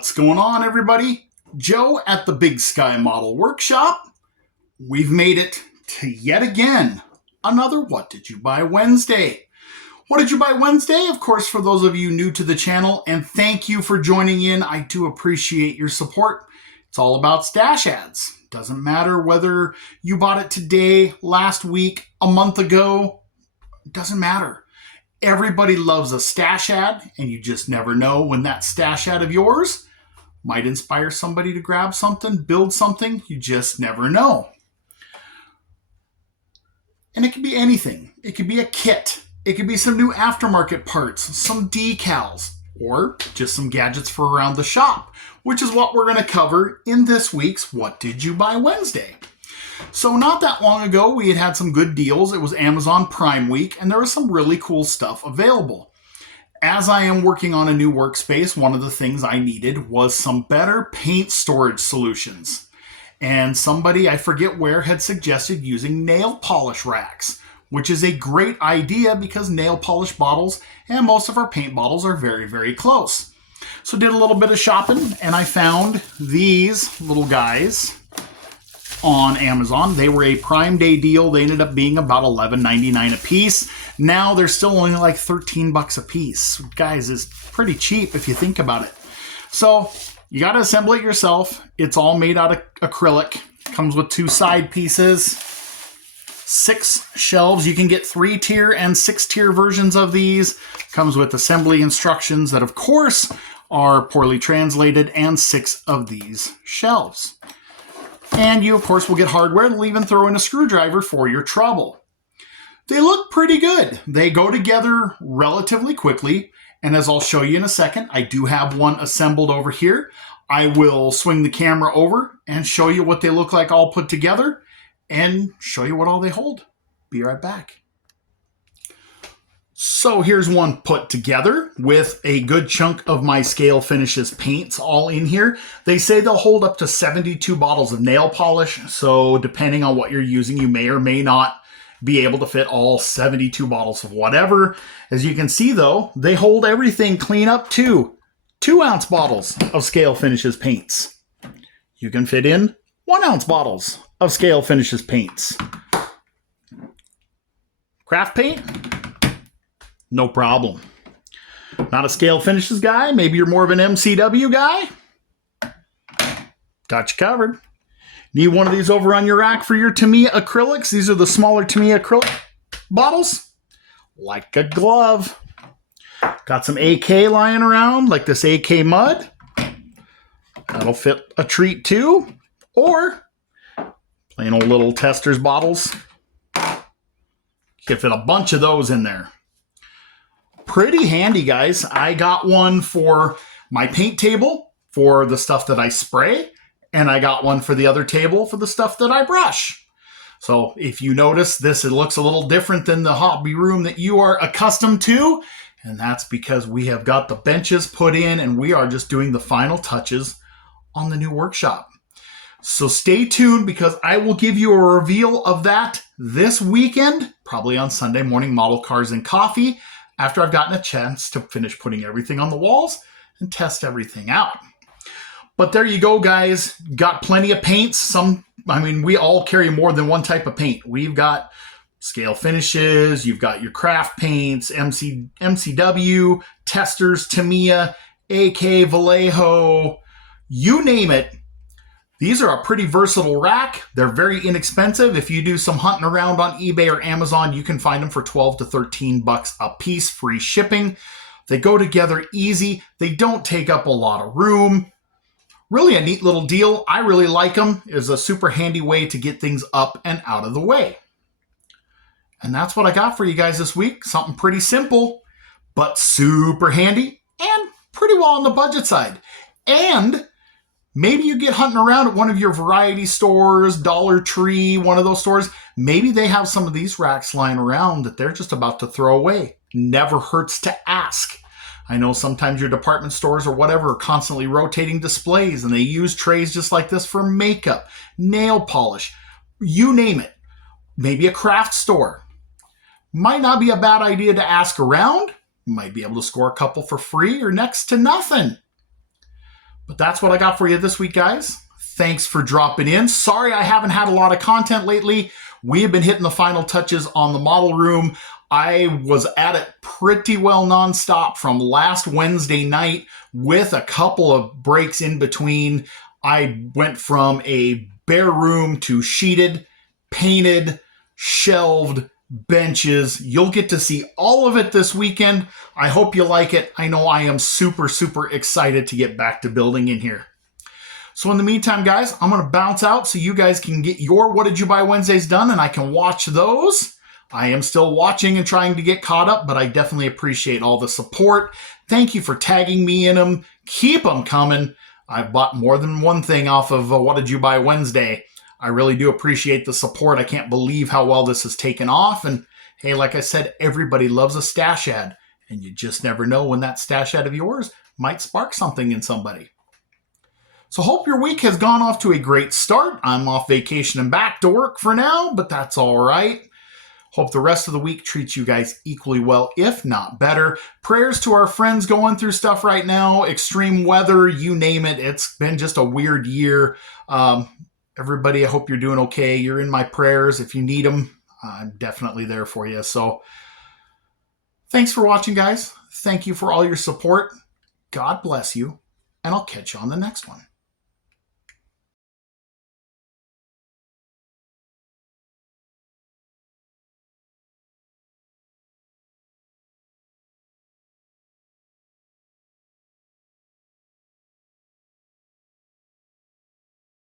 What's going on, everybody? Joe at the Big Sky Model Workshop. We've made it to yet again another What Did You Buy Wednesday. What did you buy Wednesday? Of course, for those of you new to the channel, and thank you for joining in. I do appreciate your support. It's all about stash ads. Doesn't matter whether you bought it today, last week, a month ago. It doesn't matter. Everybody loves a stash ad, and you just never know when that stash ad of yours might inspire somebody to grab something, build something. You just never know. And it could be anything. It could be a kit. It could be some new aftermarket parts, some decals, or just some gadgets for around the shop, which is what we're going to cover in this week's What Did You Buy Wednesday. So not that long ago, we had some good deals. It was Amazon Prime Week, and there was some really cool stuff available. As I am working on a new workspace, one of the things I needed was some better paint storage solutions. And somebody, I forget where, had suggested using nail polish racks, which is a great idea because nail polish bottles and most of our paint bottles are very, very close. So did a little bit of shopping, and I found these little guys on Amazon. They were a Prime Day deal. They ended up being about $11.99 a piece. Now they're still only like 13 bucks a piece. Guys, is pretty cheap if you think about it. So you got to assemble it yourself. It's all made out of acrylic. Comes with 2 side pieces, 6 shelves. You can get 3-tier and 6-tier versions of these. Comes with assembly instructions that, of course, are poorly translated, and 6 of these shelves. And you, of course, will get hardware. They'll even throw in a screwdriver for your trouble. They look pretty good. They go together relatively quickly. And as I'll show you in a second, I do have one assembled over here. I will swing the camera over and show you what they look like all put together and show you what all they hold. Be right back. So here's one put together with a good chunk of my Scale Finishes paints all in here. They say they'll hold up to 72 bottles of nail polish. So depending on what you're using, you may or may not be able to fit all 72 bottles of whatever. As you can see though, they hold everything clean up to 2-ounce bottles of Scale Finishes paints. You can fit in 1-ounce bottles of Scale Finishes paints. Craft paint? No problem. Not a Scale Finishes guy? Maybe you're more of an MCW guy? Got you covered. Need one of these over on your rack for your Tamiya acrylics? These are the smaller Tamiya acrylic bottles. Like a glove. Got some AK lying around, like this AK mud. That'll fit a treat too. Or plain old little Testors bottles. You can fit a bunch of those in there. Pretty handy, guys. I got one for my paint table for the stuff that I spray, and I got one for the other table for the stuff that I brush. So if you notice this, it looks a little different than the hobby room that you are accustomed to, and that's because we have got the benches put in and we are just doing the final touches on the new workshop. So stay tuned because I will give you a reveal of that this weekend, probably on Sunday morning Model Cars and Coffee, after I've gotten a chance to finish putting everything on the walls and test everything out. But there you go, guys. Got plenty of paints. We all carry more than one type of paint. We've got Scale Finishes, you've got your craft paints, MCW, Testors, Tamiya, AK, Vallejo, you name it. These are a pretty versatile rack. They're very inexpensive. If you do some hunting around on eBay or Amazon, you can find them for 12 to 13 bucks a piece, free shipping. They go together easy. They don't take up a lot of room. Really a neat little deal. I really like them. It's a super handy way to get things up and out of the way. And that's what I got for you guys this week. Something pretty simple, but super handy and pretty well on the budget side. And maybe you get hunting around at one of your variety stores, Dollar Tree, one of those stores. Maybe they have some of these racks lying around that they're just about to throw away. Never hurts to ask. I know sometimes your department stores or whatever are constantly rotating displays and they use trays just like this for makeup, nail polish, you name it. Maybe a craft store. Might not be a bad idea to ask around. You might be able to score a couple for free or next to nothing. But that's what I got for you this week, guys. Thanks for dropping in. Sorry I haven't had a lot of content lately. We have been hitting the final touches on the model room. I was at it pretty well nonstop from last Wednesday night with a couple of breaks in between. I went from a bare room to sheeted, painted, shelved, benches. You'll get to see all of it this weekend. I hope you like it. I know I am super, super excited to get back to building in here. So in the meantime, guys, I'm going to bounce out so you guys can get your What Did You Buy Wednesdays done and I can watch those. I am still watching and trying to get caught up, but I definitely appreciate all the support. Thank you for tagging me in them. Keep them coming. I've bought more than one thing off of What Did You Buy Wednesday. I really do appreciate the support. I can't believe how well this has taken off. And hey, like I said, everybody loves a stash ad. And you just never know when that stash ad of yours might spark something in somebody. So hope your week has gone off to a great start. I'm off vacation and back to work for now, but that's all right. Hope the rest of the week treats you guys equally well, if not better. Prayers to our friends going through stuff right now, extreme weather, you name it. It's been just a weird year. Everybody, I hope you're doing okay. You're in my prayers. If you need them, I'm definitely there for you. So thanks for watching, guys. Thank you for all your support. God bless you, and I'll catch you on the next one.